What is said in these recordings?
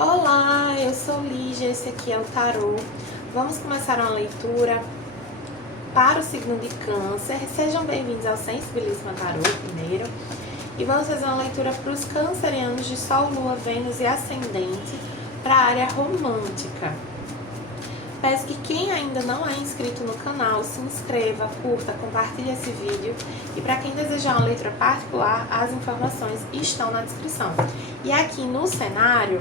Olá, eu sou Lígia, esse aqui é o tarô. Vamos começar uma leitura para o signo de Câncer. Sejam bem-vindos ao Sensibilíssima Tarô primeiro. E vamos fazer uma leitura para os cancerianos de Sol, Lua, Vênus e Ascendente para a área romântica. Peço que quem ainda não é inscrito no canal, se inscreva, curta, compartilhe esse vídeo. E para quem desejar uma leitura particular, as informações estão na descrição. E aqui no cenário,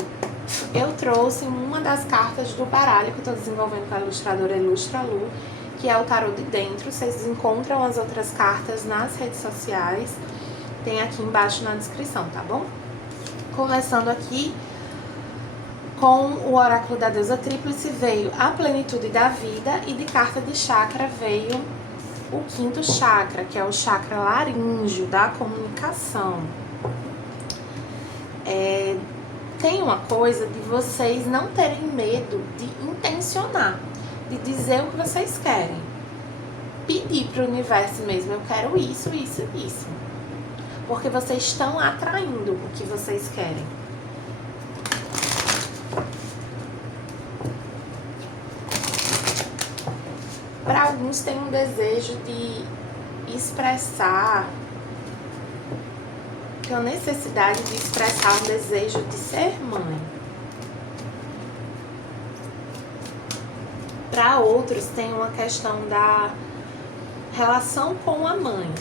eu trouxe uma das cartas do baralho que eu estou desenvolvendo com a ilustradora Ilustra Lu, que é o tarô de dentro. Vocês encontram as outras cartas nas redes sociais, tem aqui embaixo na descrição, tá bom? Começando aqui com o oráculo da deusa tríplice, veio a plenitude da vida, e de carta de chakra veio o quinto chakra, que é o chakra laríngeo, da comunicação. Tem uma coisa de vocês não terem medo de intencionar, de dizer o que vocês querem. Pedir para o universo mesmo, eu quero isso, isso, isso. Porque vocês estão atraindo o que vocês querem. Para alguns tem um desejo de expressar, tem uma necessidade de expressar um desejo de ser mãe. Para outros tem uma questão da relação com a mãe,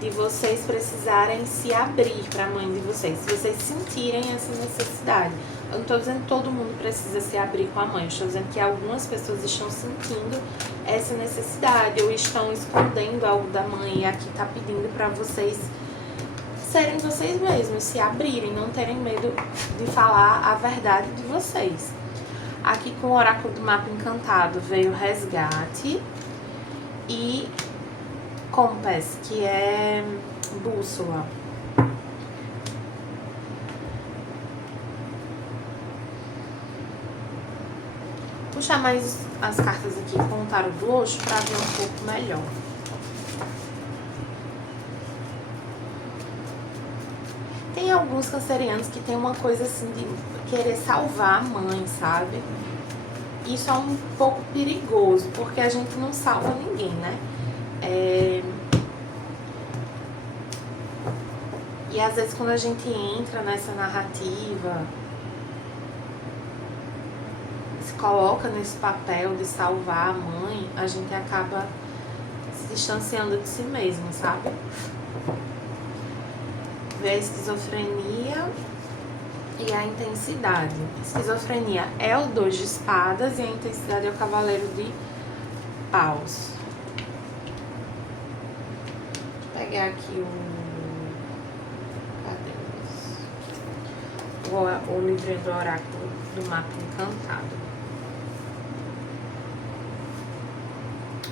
de vocês precisarem se abrir para a mãe de vocês, se vocês sentirem essa necessidade. Eu não estou dizendo que todo mundo precisa se abrir com a mãe, eu estou dizendo que algumas pessoas estão sentindo essa necessidade ou estão escondendo algo da mãe, e aqui está pedindo para vocês serem vocês mesmos, se abrirem, não terem medo de falar a verdade de vocês. Aqui com o oráculo do mapa encantado veio resgate e compass, que é bússola. Vou puxar mais as cartas aqui com o tarô do Osho para ver um pouco melhor. Tem alguns cancerianos que tem uma coisa assim de querer salvar a mãe, sabe? Isso é um pouco perigoso, porque a gente não salva ninguém, né? E às vezes quando a gente entra nessa narrativa, se coloca nesse papel de salvar a mãe, a gente acaba se distanciando de si mesmo, sabe? Vê a esquizofrenia e a intensidade. Esquizofrenia é o 2 de espadas e a intensidade é o cavaleiro de paus. Vou pegar aqui o livrinho do oráculo do mapa encantado.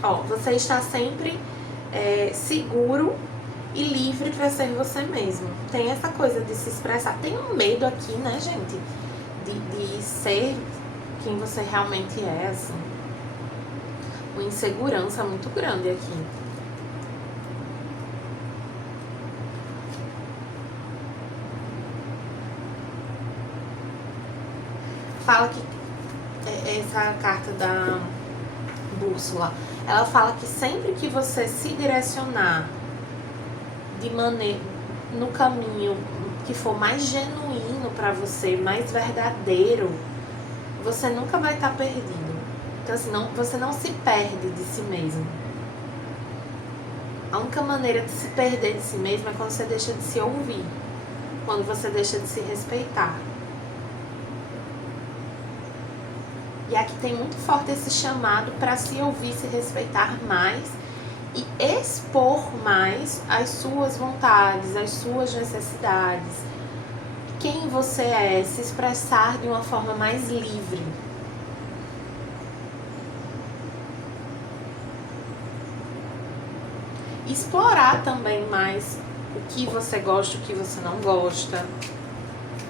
Ó, você está sempre seguro e livre para ser você mesmo. Tem essa coisa de se expressar. Tem um medo aqui, né, gente? De ser quem você realmente é, assim. Uma insegurança muito grande aqui. Fala que essa carta da bússola, ela fala que sempre que você se direcionar de maneira no caminho que for mais genuíno para você, mais verdadeiro, você nunca vai estar perdido. Então assim, você não se perde de si mesmo. A única maneira de se perder de si mesmo é quando você deixa de se ouvir, quando você deixa de se respeitar. E aqui tem muito forte esse chamado para se ouvir, se respeitar mais e expor mais as suas vontades, as suas necessidades, quem você é, se expressar de uma forma mais livre. Explorar também mais o que você gosta, o que você não gosta.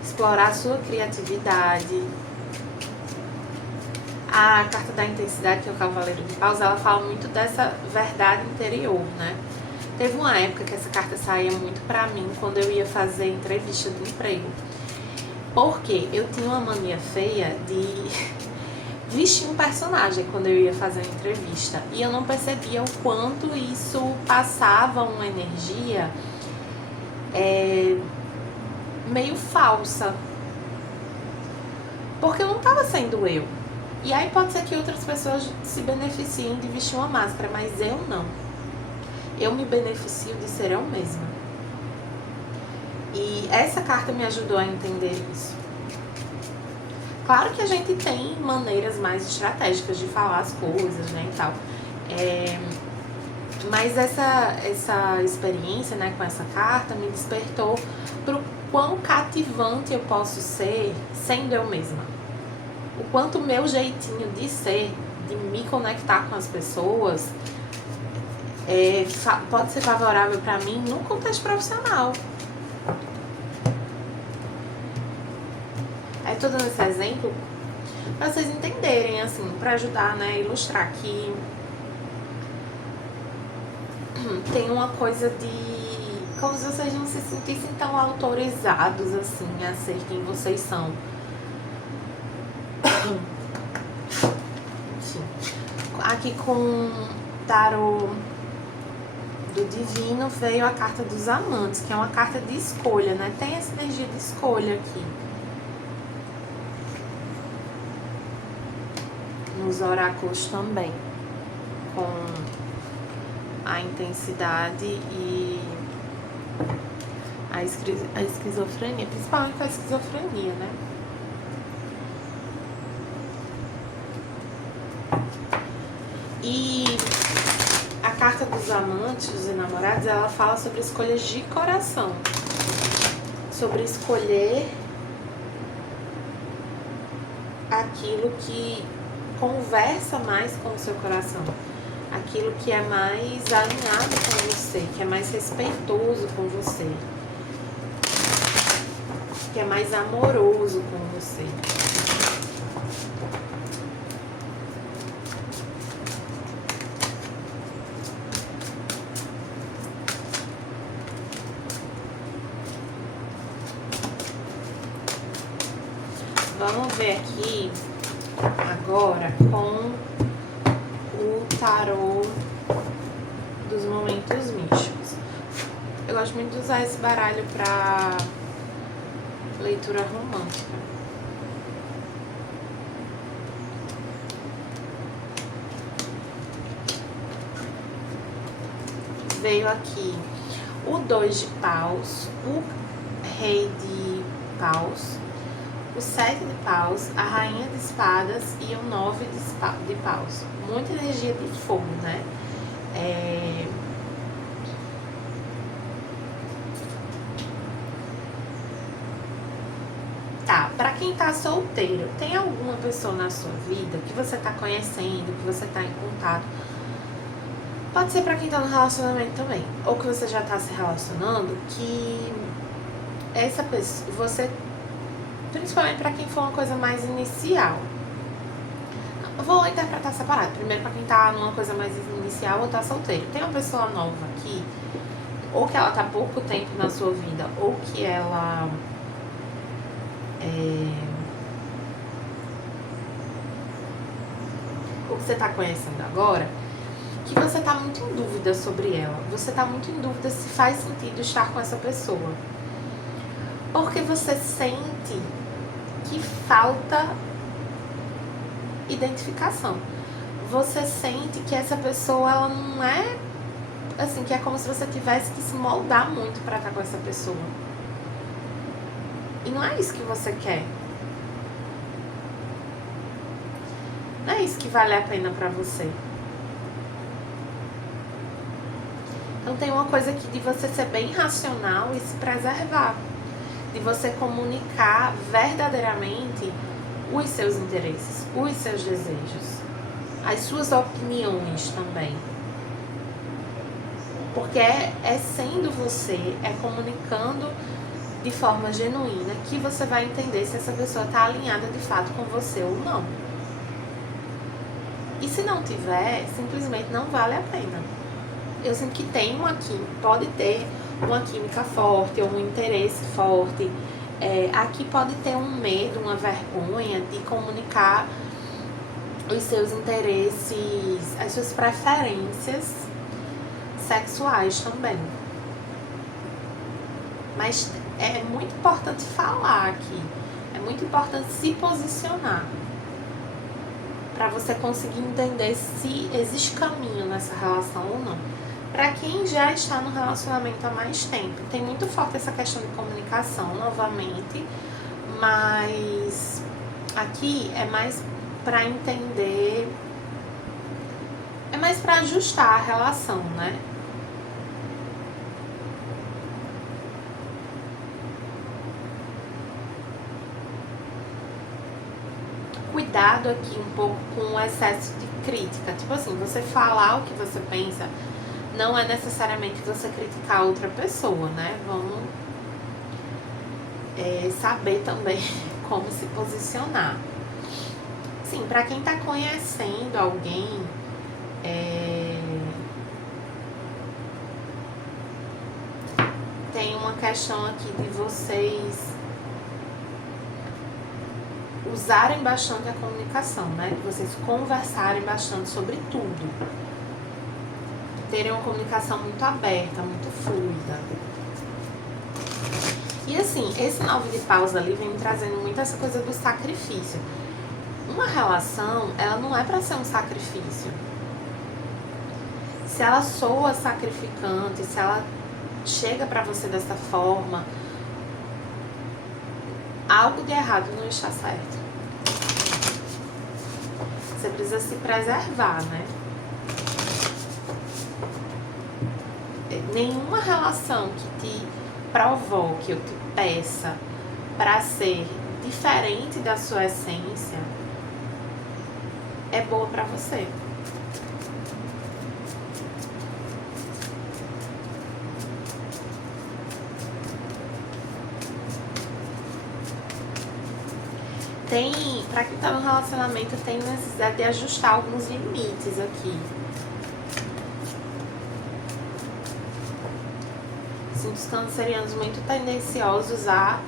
Explorar a sua criatividade. A carta da intensidade, que é o cavaleiro de paus, ela fala muito dessa verdade interior, né? Teve uma época que essa carta saía muito pra mim quando eu ia fazer entrevista de emprego. Porque eu tinha uma mania feia de vestir um personagem quando eu ia fazer uma entrevista. E eu não percebia o quanto isso passava uma energia meio falsa. Porque eu não estava sendo eu. E aí pode ser que outras pessoas se beneficiem de vestir uma máscara, mas eu não. Eu me beneficio de ser eu mesma. E essa carta me ajudou a entender isso. Claro que a gente tem maneiras mais estratégicas de falar as coisas, né, e tal. Mas essa experiência, né, com essa carta me despertou pro quão cativante eu posso ser sendo eu mesma. O quanto o meu jeitinho de ser, de me conectar com as pessoas, pode ser favorável para mim no contexto profissional. Aí tô dando esse exemplo para vocês entenderem, assim, para ajudar, né, a ilustrar que tem uma coisa de como se vocês não se sentissem tão autorizados, assim, a ser quem vocês são. Enfim, aqui com tarô do divino veio a carta dos amantes, que é uma carta de escolha, né? Tem essa energia de escolha aqui. Nos oráculos também, com a intensidade e a esquizofrenia, principalmente com a esquizofrenia, né? E a carta dos amantes, dos enamorados, ela fala sobre escolhas de coração, sobre escolher aquilo que conversa mais com o seu coração, aquilo que é mais alinhado com você, que é mais respeitoso com você, que é mais amoroso com você. Vamos ver aqui agora com o tarô dos momentos místicos. Eu gosto muito de usar esse baralho para leitura romântica. Veio aqui o 2 de paus, o rei de paus, o 7 de paus, a rainha de espadas e o 9 de paus. Muita energia de fogo, né? Tá, pra quem tá solteiro, tem alguma pessoa na sua vida que você tá conhecendo, que você tá em contato? Pode ser pra quem tá no relacionamento também, ou que você já tá se relacionando, que essa pessoa, você, principalmente pra quem for uma coisa mais inicial. Eu vou interpretar separado. Primeiro pra quem tá numa coisa mais inicial ou tá solteiro. Tem uma pessoa nova aqui, ou que ela tá pouco tempo na sua vida, ou que ela ou que você tá conhecendo agora, que você tá muito em dúvida sobre ela. Você tá muito em dúvida se faz sentido estar com essa pessoa. Porque você sente que falta identificação. Você sente que essa pessoa, ela não é assim, que é como se você tivesse que se moldar muito pra estar com essa pessoa. E não é isso que você quer. Não é isso que vale a pena pra você. Então tem uma coisa aqui de você ser bem racional e se preservar. De você comunicar verdadeiramente os seus interesses, os seus desejos, as suas opiniões também. Porque é sendo você, é comunicando de forma genuína que você vai entender se essa pessoa está alinhada de fato com você ou não. E se não tiver, simplesmente não vale a pena. Eu sinto que tem pode ter uma química forte ou um interesse forte, Aqui pode ter um medo, uma vergonha de comunicar os seus interesses, as suas preferências sexuais também. Mas é muito importante falar aqui, é muito importante se posicionar para você conseguir entender se existe caminho nessa relação ou não. Para quem já está no relacionamento há mais tempo, tem muito forte essa questão de comunicação novamente, mas aqui é mais para entender, é mais para ajustar a relação, né? Cuidado aqui um pouco com o excesso de crítica. Tipo assim, você falar o que você pensa não é necessariamente você criticar outra pessoa, né? Vamos saber também como se posicionar. Sim, pra quem tá conhecendo alguém, tem uma questão aqui de vocês usarem bastante a comunicação, né? De vocês conversarem bastante sobre tudo. Terem uma comunicação muito aberta, muito fluida. E assim, esse 9 de paus ali vem me trazendo muito essa coisa do sacrifício. Uma relação, ela não é pra ser um sacrifício. Se ela soa sacrificante, se ela chega pra você dessa forma, algo de errado não está certo. Você precisa se preservar, né? Nenhuma relação que te provoque ou te peça para ser diferente da sua essência é boa para você. Pra quem tá no relacionamento, tem necessidade de ajustar alguns limites aqui. Sinto os cancerianos muito tendenciosos a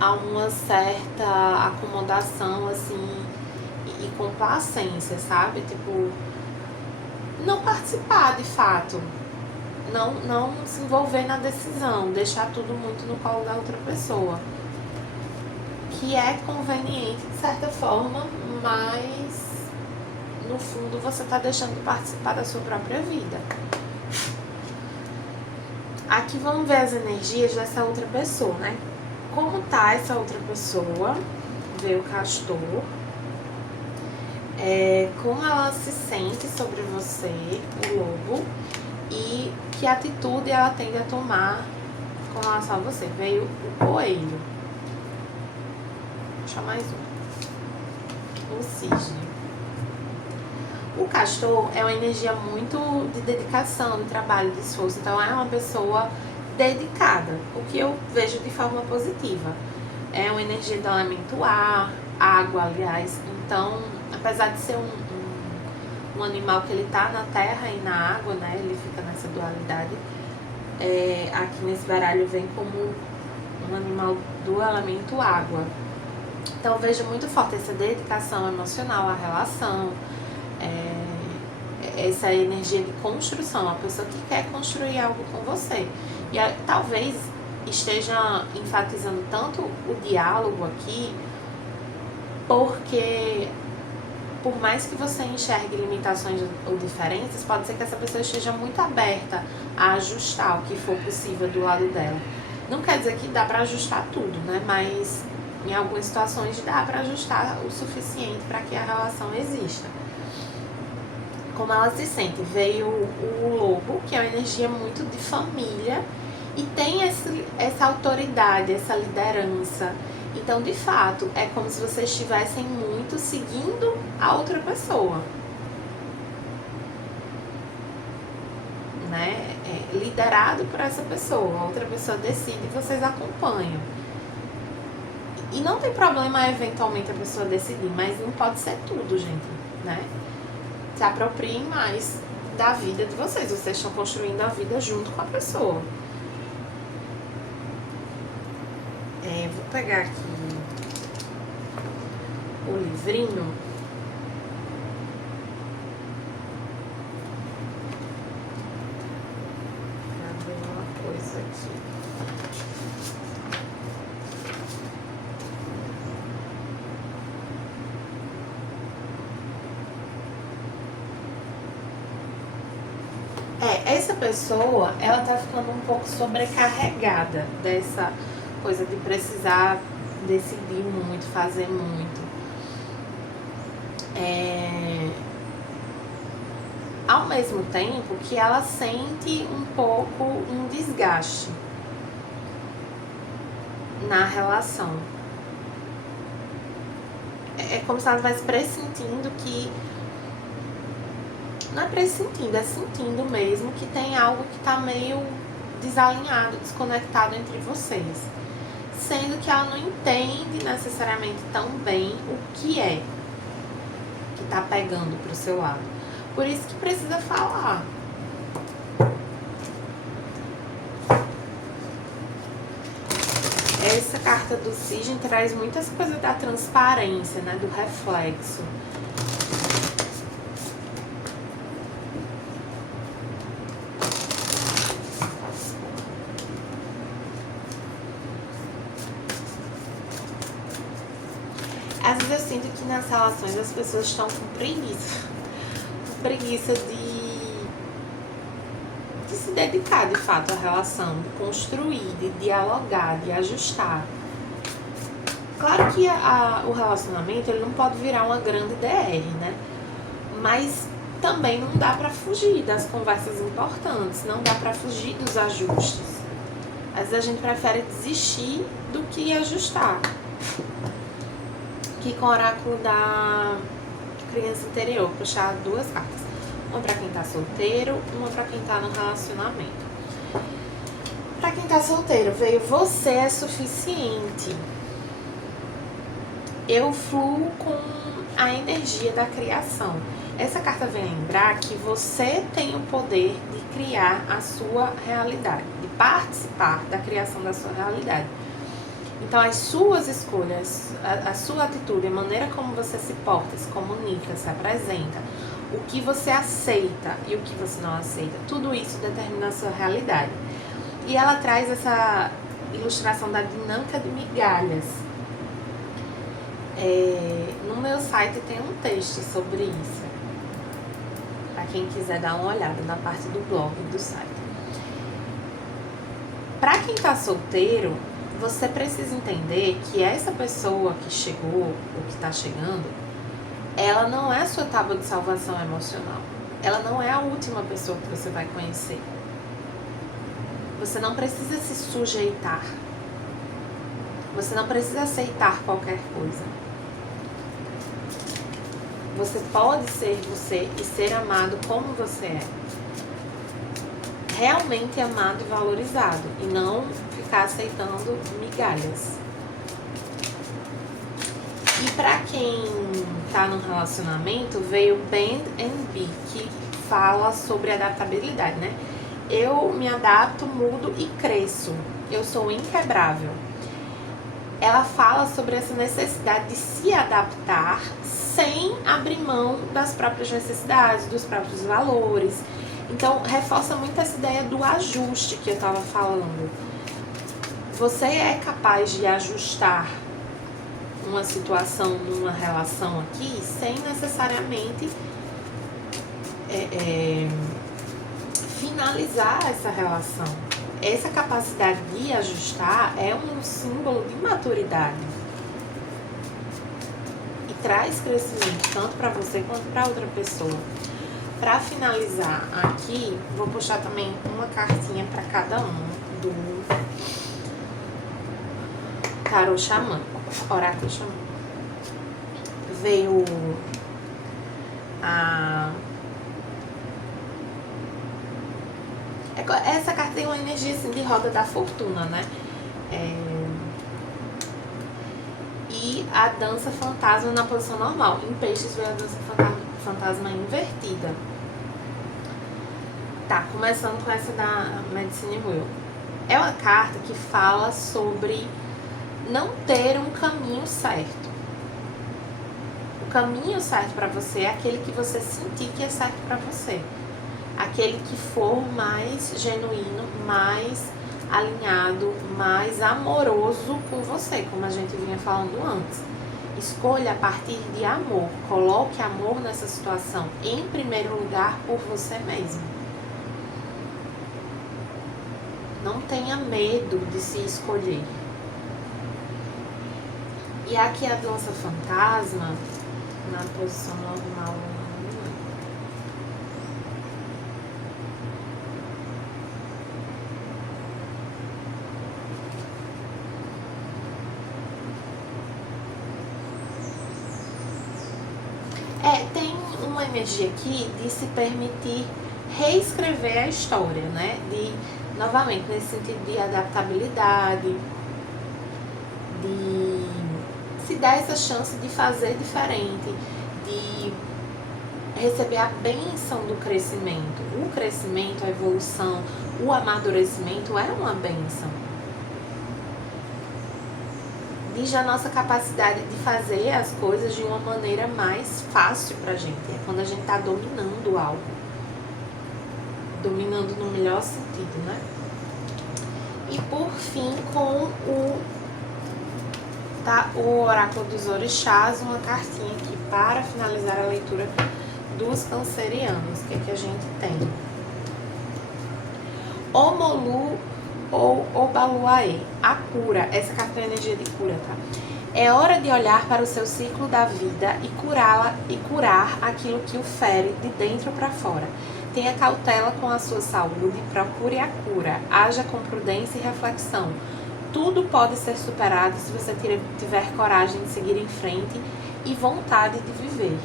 uma certa acomodação, assim, e complacência, sabe? Tipo, não participar de fato. Não se envolver na decisão, deixar tudo muito no colo da outra pessoa. Que é conveniente de certa forma, mas no fundo você tá deixando de participar da sua própria vida. Aqui vamos ver as energias dessa outra pessoa, né? Como tá essa outra pessoa? Ver o castor. Como ela se sente sobre você, o lobo. E que atitude ela tende a tomar com relação a você. Veio o coelho. Deixa mais um. O cisne. O castor é uma energia muito de dedicação, de trabalho, de esforço. Então é uma pessoa dedicada, o que eu vejo de forma positiva. É uma energia do elemento ar, água, aliás. Então, apesar de ser um animal que ele tá na terra e na água, né? Ele fica nessa dualidade. Aqui nesse baralho vem como um animal do elemento água. Então eu vejo muito forte essa dedicação emocional à relação, essa energia de construção, a pessoa que quer construir algo com você. E talvez esteja enfatizando tanto o diálogo aqui, porque por mais que você enxergue limitações ou diferenças, pode ser que essa pessoa esteja muito aberta a ajustar o que for possível do lado dela. Não quer dizer que dá pra ajustar tudo, né? Mas em algumas situações dá pra ajustar o suficiente para que a relação exista. Como ela se sente? Veio o lobo, que é uma energia muito de família e tem essa autoridade, essa liderança. Então, de fato, é como se vocês estivessem muito seguindo a outra pessoa, né? Liderado por essa pessoa, a outra pessoa decide e vocês acompanham. E não tem problema eventualmente a pessoa decidir, mas não pode ser tudo, gente, né? Se apropriem mais da vida de vocês. Vocês estão construindo a vida junto com a pessoa. Vou pegar aqui o livrinho. Pra ver uma coisa aqui. Essa pessoa, ela tá ficando um pouco sobrecarregada dessa coisa de precisar decidir muito, fazer muito. Ao mesmo tempo que ela sente um pouco um desgaste na relação. É como se ela estivesse pressentindo que... Não é pressentindo, é sentindo mesmo que tem algo que tá meio desalinhado, desconectado entre vocês. Sendo que ela não entende necessariamente tão bem o que é que tá pegando pro seu lado. Por isso que precisa falar. Essa carta do Cisne traz muitas coisas da transparência, né? Do reflexo. Às vezes eu sinto que nas relações as pessoas estão com preguiça. Preguiça de se dedicar de fato à relação, de construir, de dialogar, de ajustar. Claro que o relacionamento ele não pode virar uma grande DR, né? Mas também não dá pra fugir das conversas importantes, não dá pra fugir dos ajustes. Às vezes a gente prefere desistir do que ajustar. Aqui com o oráculo da criança interior, vou puxar duas cartas. Uma pra quem tá solteiro, uma pra quem tá no relacionamento. Pra quem tá solteiro, veio você é suficiente. Eu fluo com a energia da criação. Essa carta vem lembrar que você tem o poder de criar a sua realidade, de participar da criação da sua realidade. Então, as suas escolhas, a sua atitude, a maneira como você se porta, se comunica, se apresenta, o que você aceita e o que você não aceita, tudo isso determina a sua realidade. E ela traz essa ilustração da dinâmica de migalhas. No meu site tem um texto sobre isso, para quem quiser dar uma olhada na parte do blog do site. Para quem tá solteiro, você precisa entender que essa pessoa que chegou, ou que tá chegando, ela não é a sua tábua de salvação emocional. Ela não é a última pessoa que você vai conhecer. Você não precisa se sujeitar. Você não precisa aceitar qualquer coisa. Você pode ser você e ser amado como você é. Realmente amado e valorizado. E não ficar aceitando migalhas. E pra quem tá num relacionamento, veio Bend and Be, que fala sobre adaptabilidade, né? Eu me adapto, mudo e cresço. Eu sou inquebrável. Ela fala sobre essa necessidade de se adaptar sem abrir mão das próprias necessidades, dos próprios valores. Então, reforça muito essa ideia do ajuste que eu estava falando. Você é capaz de ajustar uma situação numa relação aqui sem necessariamente finalizar essa relação. Essa capacidade de ajustar é um símbolo de maturidade e traz crescimento tanto para você quanto para outra pessoa. Para finalizar aqui, vou puxar também uma cartinha para cada um do tarô xamânico, oráculo xamânico. Veio essa carta tem uma energia assim de roda da fortuna, né? E a dança fantasma na posição normal. Em peixes veio a dança fantasma invertida. Tá, começando com essa da Medicine Wheel. É uma carta que fala sobre não ter um caminho certo. O caminho certo para você é aquele que você sentir que é certo para você. Aquele que for mais genuíno, mais alinhado, mais amoroso com você, como a gente vinha falando antes. Escolha a partir de amor. Coloque amor nessa situação em primeiro lugar por você mesmo. Não tenha medo de se escolher. E aqui a dança fantasma, na posição normal. Tem uma energia aqui de se permitir reescrever a história, né? Novamente, nesse sentido de adaptabilidade, de se dar essa chance de fazer diferente, de receber a bênção do crescimento. O crescimento, a evolução, o amadurecimento é uma bênção. Diz a nossa capacidade de fazer as coisas de uma maneira mais fácil pra gente. É quando a gente tá dominando algo. Dominando no melhor sentido, né? E por fim, com o Oráculo dos Orixás, uma cartinha aqui para finalizar a leitura dos cancerianos. O que é que a gente tem? Omolu ou Obaluaê, a cura. Essa carta é energia de cura, tá? É hora de olhar para o seu ciclo da vida e curar aquilo que o fere de dentro para fora. Tenha cautela com a sua saúde, procure a cura, haja com prudência e reflexão. Tudo pode ser superado se você tiver coragem de seguir em frente e vontade de viver.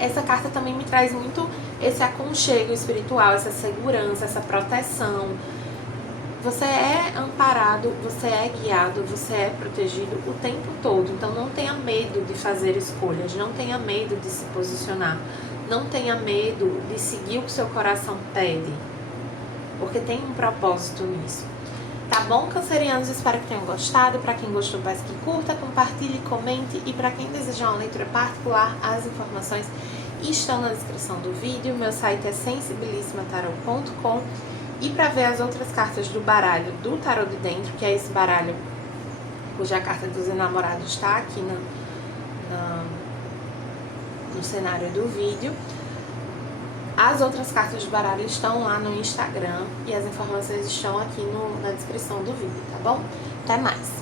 Essa carta também me traz muito esse aconchego espiritual, essa segurança, essa proteção. Você é amparado, você é guiado, você é protegido o tempo todo. Então não tenha medo de fazer escolhas, não tenha medo de se posicionar, não tenha medo de seguir o que seu coração pede, porque tem um propósito nisso. Tá bom, cancerianos? Espero que tenham gostado. Para quem gostou, peço que curta, compartilhe, comente. E para quem desejar uma leitura particular, as informações estão na descrição do vídeo. Meu site é sensibilissimataroto.com. E para ver as outras cartas do baralho do Tarô de Dentro, que é esse baralho cuja carta dos enamorados está aqui no cenário do vídeo, as outras cartas do baralho estão lá no Instagram e as informações estão aqui na descrição do vídeo, tá bom? Até mais!